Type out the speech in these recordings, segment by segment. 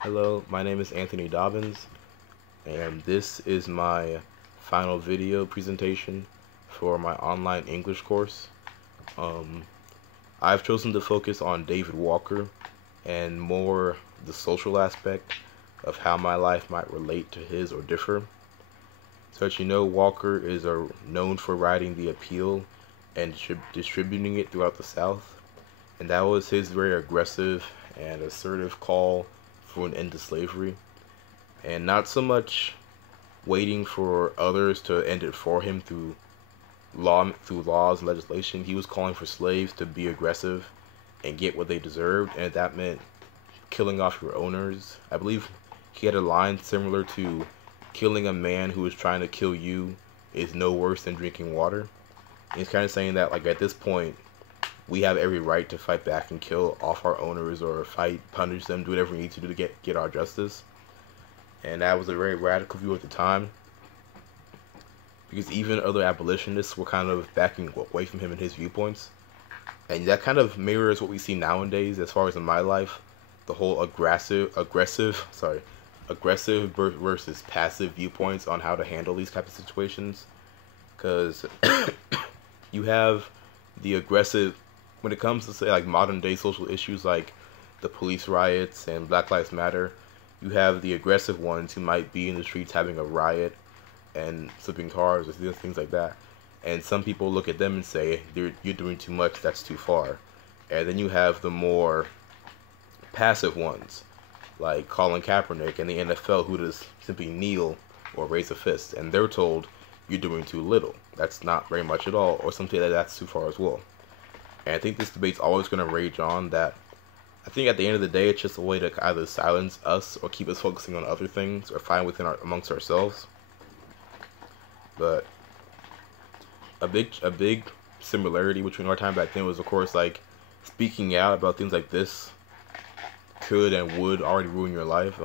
Hello, my name is Anthony Dobbins, and this is my final video presentation for my online English course. Um, I've chosen to focus on David Walker and more the social aspect of how my life might relate to his or differ. So as you know, Walker is known for writing The Appeal and distributing it throughout the South, and that was his very aggressive and assertive call for an end to slavery, and not so much waiting for others to end it for him through laws and legislation. He was calling for slaves to be aggressive and get what they deserved, and that meant killing off your owners. I believe he had a line similar to killing a man who is trying to kill you is no worse than drinking water. And he's kind of saying that, like, at this point we have every right to fight back and kill off our owners or fight, punish them, do whatever we need to do to get our justice. And that was a very radical view at the time, because even other abolitionists were kind of backing away from him and his viewpoints. And that kind of mirrors what we see nowadays as far as in my life, the whole aggressive versus passive viewpoints on how to handle these types of situations. Because you have the aggressive, when it comes to, say, like modern day social issues like the police riots and Black Lives Matter, you have the aggressive ones who might be in the streets having a riot and flipping cars or things like that. And some people look at them and say, you're doing too much, that's too far. And then you have the more passive ones, like Colin Kaepernick and the NFL, who just simply kneel or raise a fist, and they're told, you're doing too little, that's not very much at all, or something that's too far as well. And I think this debate's always going to rage on. That I think at the end of the day, it's just a way to either silence us or keep us focusing on other things or find amongst ourselves. But a big similarity between our time back then was, of course, like, speaking out about things like this could and would already ruin your life.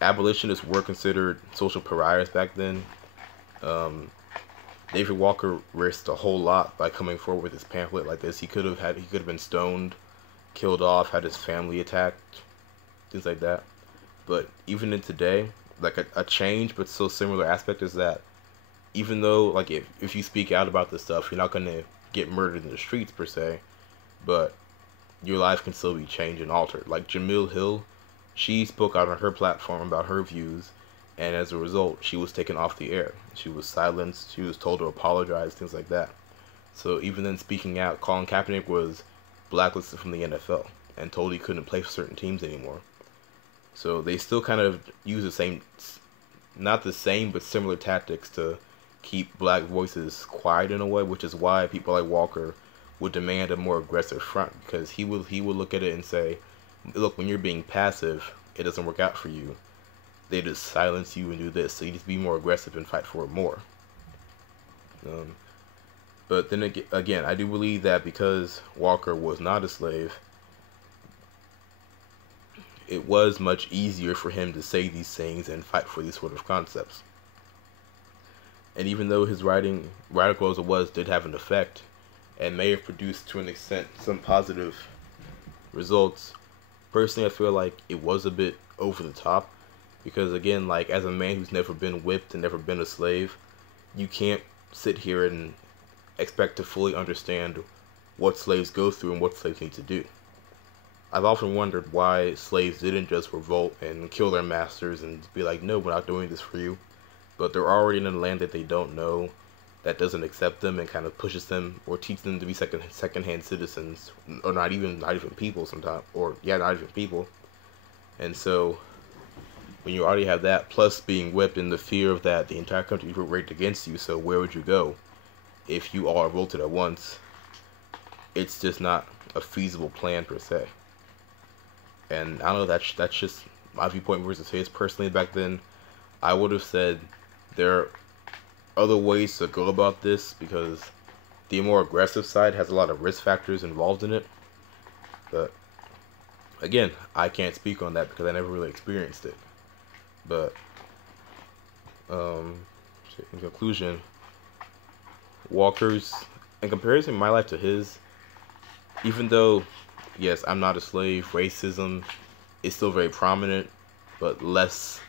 Abolitionists were considered social pariahs back then. David Walker risked a whole lot by coming forward with his pamphlet like this. He could have been stoned, killed off, had his family attacked, things like that. But even in today, like, a change but still similar aspect is that even though, like, if you speak out about this stuff, you're not gonna get murdered in the streets per se, but your life can still be changed and altered. Like Jemele Hill, she spoke out on her platform about her views, and as a result, she was taken off the air. She was silenced. She was told to apologize, things like that. So even then, speaking out, Colin Kaepernick was blacklisted from the NFL and told he couldn't play for certain teams anymore. So they still kind of use the same, not the same, but similar tactics to keep black voices quiet in a way, which is why people like Walker would demand a more aggressive front, because he would look at it and say, look, when you're being passive, it doesn't work out for you. They just silence you and do this, so you just be more aggressive and fight for it more. But then again, I do believe that because Walker was not a slave, it was much easier for him to say these things and fight for these sort of concepts. And even though his writing, radical as it was, did have an effect and may have produced, to an extent, some positive results, personally I feel like it was a bit over the top. Because again, like, as a man who's never been whipped and never been a slave, you can't sit here and expect to fully understand what slaves go through and what slaves need to do. I've often wondered why slaves didn't just revolt and kill their masters and be like, no, we're not doing this for you. But they're already in a land that they don't know, that doesn't accept them and kind of pushes them or teaches them to be second-hand citizens, or not even people sometimes, or yeah, not even people. And so when you already have that, plus being whipped and the fear of that the entire country is rigged against you, so where would you go if you all revolted at once? It's just not a feasible plan per se. And I don't know, that's just my viewpoint versus his. Personally, back then, I would have said there are other ways to go about this, because the more aggressive side has a lot of risk factors involved in it. But again, I can't speak on that because I never really experienced it. But in conclusion, Walker's, in comparison my life to his, even though, yes, I'm not a slave, racism is still very prominent, but less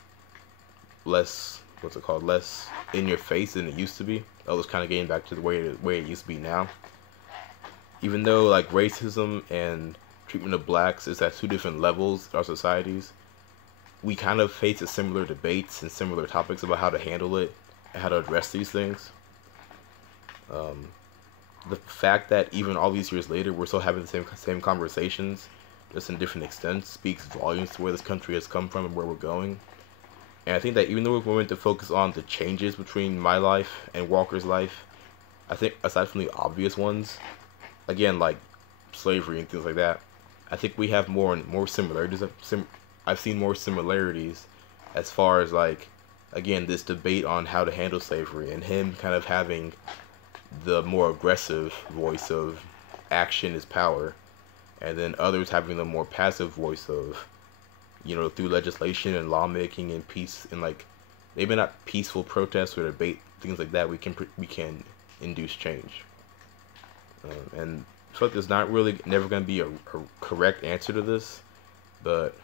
what's it called, less in your face than it used to be. That was kind of getting back to the way it used to be now. Even though like racism and treatment of blacks is at two different levels in our societies, we kind of face a similar debates and similar topics about how to handle it and how to address these things. The fact that even all these years later we're still having the same conversations, just in different extents, speaks volumes to where this country has come from and where we're going. And I think that even though we're going to focus on the changes between my life and Walker's life, I think aside from the obvious ones, again like slavery and things like that, I think we have more similarities. I've seen more similarities as far as like, again, this debate on how to handle slavery and him kind of having the more aggressive voice of action is power, and then others having the more passive voice of, you know, through legislation and lawmaking and peace and like maybe not peaceful protests or debate, things like that, we can induce change. And I feel like there's not really never going to be a correct answer to this, but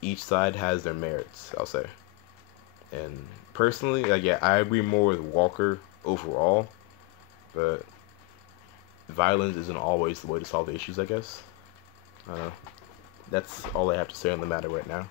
each side has their merits, I'll say. And personally, like, yeah, I agree more with Walker overall, but violence isn't always the way to solve the issues, I guess. That's all I have to say on the matter right now.